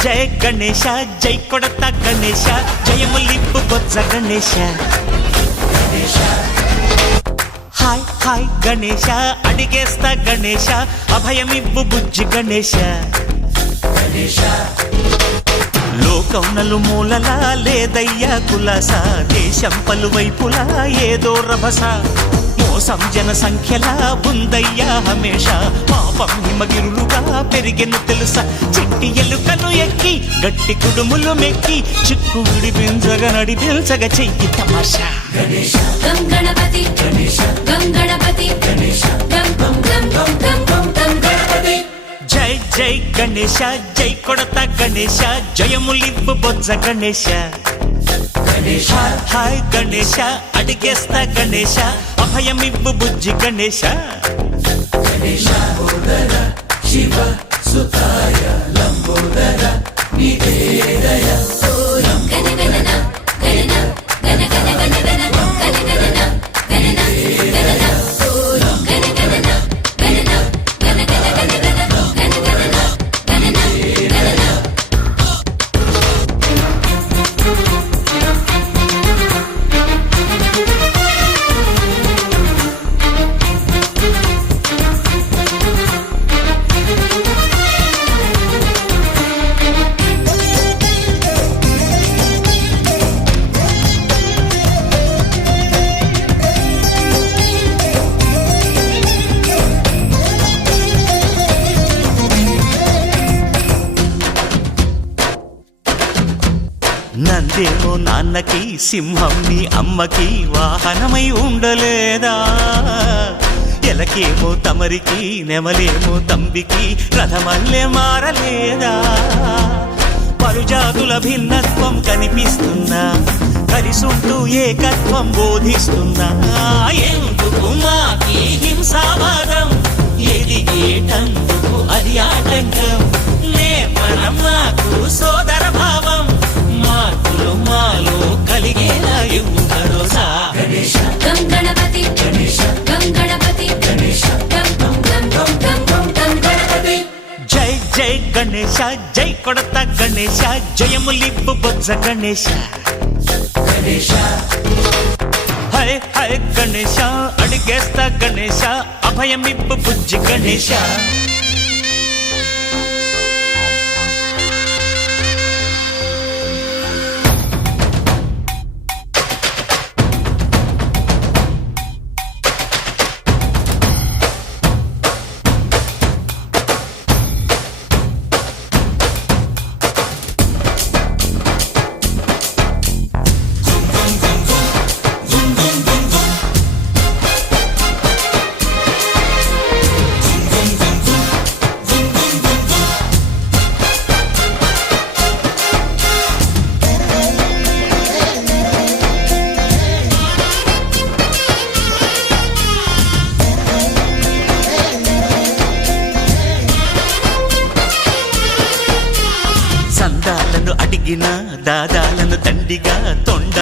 జయ గణేశ జై కొడత గణేశ జయములిప్పు బొజ్జ Ganesha hi hi Ganesha అడిగేస్తా Ganesha అభయమివ్వు బుజ్జి గణేశ లోకం నలుమూలలా లేదయ్యా కులాస దేశం పలువైపులా ఏదో రభస మోసం జన సంఖ్యలా ఉందయ్యా హమేష పాపం హిమగిరులుగా పెరిగెను తెలుసా చిట్టి ఎలుకలు ఎక్కి గట్టి కుడుములు మెక్కి చిక్కు విడిపించగా నడిపించగా చెయ్యి తమాషా గం గణపతి గం గణపతి గం గం గం గం గం గం గణపతి జై జై గణేశ జై కొడత గణేశ జయములివ్వు బొజ్జ గణేశ హాయ్ గణేశ అడిగేస్తా గణేశ అభయమివ్వు బుజ్జి గణేశ శివ సుతాయ లంబోదర నివేదయ గణగణన గణన గణ గణ గణ గణ గణగణన గణన గణన గణగణన గణన గణ గణ గణ గణ గణగణన గణన గణన నందేమో నాన్నకి సింహం నీ అమ్మకి వాహనమై ఉండలేదా ఎలకేమో తమరికి నెమలేమో తంబికి రథమల్లే మారలేదా పలుజాతుల భిన్నత్వం కనిపిస్తున్నా కలిసుంటూ ఏకత్వం బోధిస్తున్నా ఎందుకు మాకి హింసావాదం ఎదిగేటందుకు అది ఆటంకం నేపరం మాకు సోదర భావం మార్పులు మాలో కలిగేలా ఇవ్వు భరోసా గం గణపతి గం గణపతి గం గం గం గం గం గం గం గణపతి జై జై గణేశ జై కొడత గణేశ జయములిప్పు బొజ్జ గణేశ హై హై గణేశ అడిగేస్తా గణేశ అభయమిప్పు బుజ్జి గణేశ సందాలను అడిగిన దాదాలను తండిగా తొండ